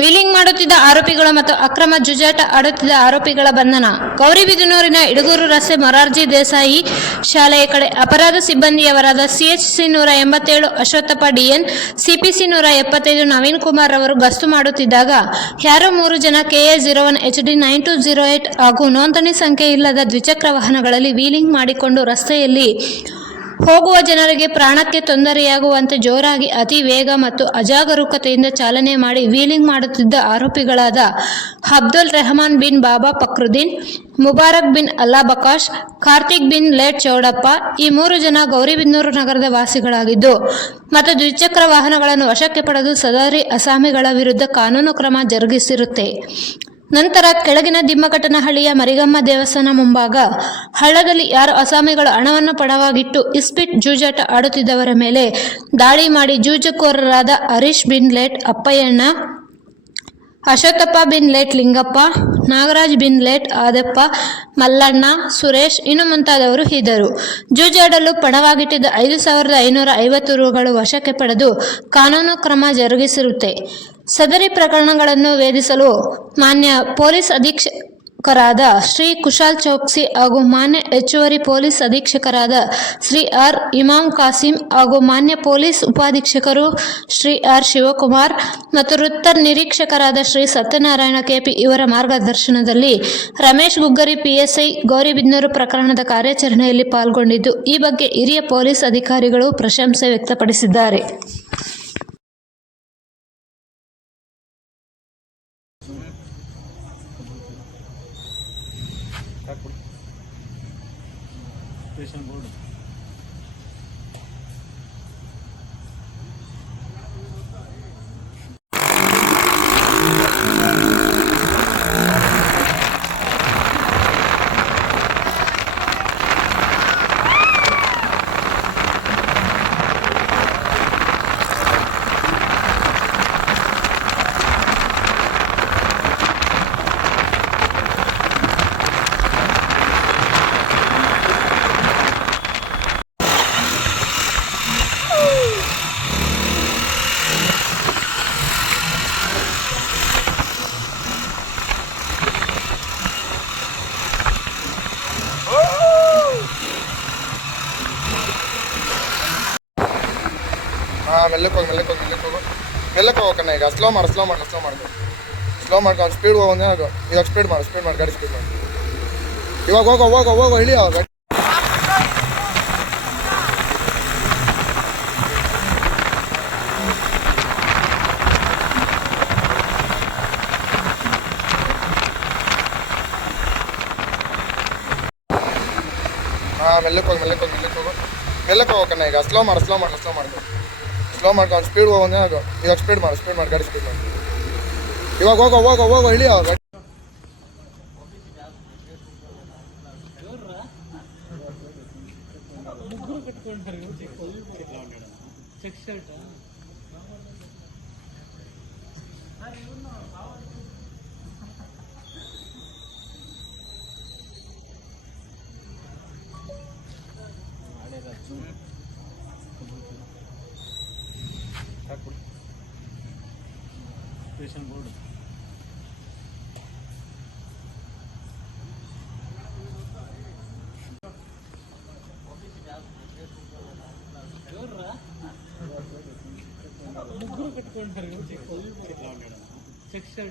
Wheeling ಮಾಡುತ್ತಿದ್ದ ಆರೋಪಿಗಳು ಮತ್ತು ಅಕ್ರಮ ಜೂಜಾಟ ಆಡುತ್ತಿದ್ದ ಆರೋಪಿಗಳ ಬಂಧನ. ಗೌರಿಬಿದನೂರಿನ ಇಡಗೂರು ರಸ್ತೆ ಮೊರಾರ್ಜಿ ದೇಸಾಯಿ ಶಾಲೆಯ ಕಡೆ ಅಪರಾಧ ಸಿಬ್ಬಂದಿಯವರಾದ ಸಿಎಚ್ಸಿ 187 ಅಶ್ವತ್ಥಪ್ಪ ಡಿಎನ್, ಸಿಪಿಸಿ 175 ನವೀನ್ ಕುಮಾರ್ ರವರು ಗಸ್ತು ಮಾಡುತ್ತಿದ್ದಾಗ ಯಾರೋ 3 ಜನ KA01 HD 9208 ಹಾಗೂ ನೋಂದಣಿ ಸಂಖ್ಯೆ ಇಲ್ಲದ ದ್ವಿಚಕ್ರ ವಾಹನಗಳಲ್ಲಿ ವೀಲಿಂಗ್ ಮಾಡಿಕೊಂಡು ರಸ್ತೆಯಲ್ಲಿ ಹೋಗುವ ಜನರಿಗೆ ಪ್ರಾಣಕ್ಕೆ ತೊಂದರೆಯಾಗುವಂತೆ ಜೋರಾಗಿ ಅತಿ ವೇಗ ಮತ್ತು ಅಜಾಗರೂಕತೆಯಿಂದ ಚಾಲನೆ ಮಾಡಿ ವೀಲಿಂಗ್ ಮಾಡುತ್ತಿದ್ದ ಆರೋಪಿಗಳಾದ ಅಬ್ದುಲ್ ರೆಹಮಾನ್ ಬಿನ್ ಬಾಬಾ ಫಕ್ರುದ್ದೀನ್, ಮುಬಾರಕ್ ಬಿನ್ ಅಲ್ಲಾ ಬಕಾಶ್, ಕಾರ್ತಿಕ್ ಬಿನ್ ಲೇಟ್ ಚೌಡಪ್ಪ ಈ 3 ಜನ ಗೌರಿಬಿದನೂರು ನಗರದ ವಾಸಿಗಳಾಗಿದ್ದು ಮತ್ತು ದ್ವಿಚಕ್ರ ವಾಹನಗಳನ್ನು ವಶಕ್ಕೆ ಪಡೆದು ಸದರಿ ಅಸಾಮಿಗಳ ವಿರುದ್ಧ ಕಾನೂನು ಕ್ರಮ ಜರುಗಿಸಿರುತ್ತೆ. ನಂತರ ಕೆಳಗಿನ ದಿಮ್ಮಕಟ್ಟನಹಳ್ಳಿಯ ಮರಿಗಮ್ಮ ದೇವಸ್ಥಾನ ಮುಂಭಾಗ ಹಳ್ಳದಲ್ಲಿ ಯಾರೋ ಅಸಾಮಿಗಳು ಹಣವನ್ನು ಪಣವಾಗಿಟ್ಟು ಇಸ್ಪಿಟ್ ಜೂಜಾಟ ಆಡುತ್ತಿದ್ದವರ ಮೇಲೆ ದಾಳಿ ಮಾಡಿ ಜೂಜುಕೋರರಾದ ಹರೀಶ್ ಬಿನ್ ಲೇಟ್ ಅಪ್ಪಯ್ಯಣ್ಣ, ಅಶ್ವತ್ಥಪ್ಪ ಬಿನ್ ಲೇಟ್ ಲಿಂಗಪ್ಪ, ನಾಗರಾಜ್ ಬಿನ್ ಲೇಟ್ ಆದಪ್ಪ, ಮಲ್ಲಣ್ಣ, ಸುರೇಶ್ ಇನ್ನು ಮುಂತಾದವರು ಇದ್ದರು. ಜೂಜಾಡಲು ಪಣವಾಗಿಟ್ಟಿದ್ದ 5,550 ರೂಗಳು ವಶಕ್ಕೆ ಪಡೆದು ಕಾನೂನು ಕ್ರಮ ಜರುಗಿಸಿರುತ್ತೆ. ಸದರಿ ಪ್ರಕರಣಗಳನ್ನು ವೇದಿಸಲು ಮಾನ್ಯ ಪೊಲೀಸ್ ಅಧೀಕ್ಷಕರಾದ ಶ್ರೀ ಕುಶಾಲ್ ಚೌಕ್ಸಿ ಹಾಗೂ ಮಾನ್ಯ ಹೆಚ್ಚುವರಿ ಪೊಲೀಸ್ ಅಧೀಕ್ಷಕರಾದ ಶ್ರೀ ಆರ್ ಇಮಾಮ್ ಕಾಸಿಂ ಹಾಗೂ ಮಾನ್ಯ ಪೊಲೀಸ್ ಉಪಾಧೀಕ್ಷಕರು ಶ್ರೀ ಆರ್ ಶಿವಕುಮಾರ್ ಮತ್ತು ವೃತ್ತ ನಿರೀಕ್ಷಕರಾದ ಶ್ರೀ ಸತ್ಯನಾರಾಯಣ ಕೆಪಿ ಇವರ ಮಾರ್ಗದರ್ಶನದಲ್ಲಿ ರಮೇಶ್ ಗುಗ್ಗರಿ PSI ಗೌರಿಬಿದನೂರು ಪ್ರಕರಣದ ಕಾರ್ಯಾಚರಣೆಯಲ್ಲಿ ಪಾಲ್ಗೊಂಡಿದ್ದು ಈ ಬಗ್ಗೆ ಹಿರಿಯ ಪೊಲೀಸ್ ಅಧಿಕಾರಿಗಳು ಪ್ರಶಂಸೆ ವ್ಯಕ್ತಪಡಿಸಿದ್ದಾರೆ. ಮೆಲ್ಲಕ್ಕೆ ಹೋಗೋಣ. ಈಗ ಸ್ಲೋ ಮಾಡ್ಕೊಂಡು ಸ್ಪೀಡ್ ಹೋಗೋಣ. ಇವಾಗ ಸ್ಪೀಡ್ ಮಾಡಿ ಗಾಡಿ ಸ್ಪೀಡ್ ಮಾಡಿ. ಇವಾಗ ಹೋಗೋ ಇಳಿ ಅವಾಗ. ಮೆಲ್ಲಕ್ಕೆ ಹೋಗೋಣ. ಈಗ ಸ್ಲೋ ಮಾಡ್ಕೊಂಡು ಸ್ಪೀಡ್ ಹೋಗೋಣ. ಇವಾಗ ಸ್ಪೀಡ್ ಮಾಡಿ ಗಾಡಿ ಸ್ಪೀಡ್ ಮಾಡಿ. ಇವಾಗ ಹೋಗೋ ಇಳಿ ಅವಾಗ. ಬೋರ್ಡ್ ಮುಗ್ಗುರು ಕಟ್ಕೊಂಡ್ರೆ ಚೆಕ್ ಶರ್ಟ್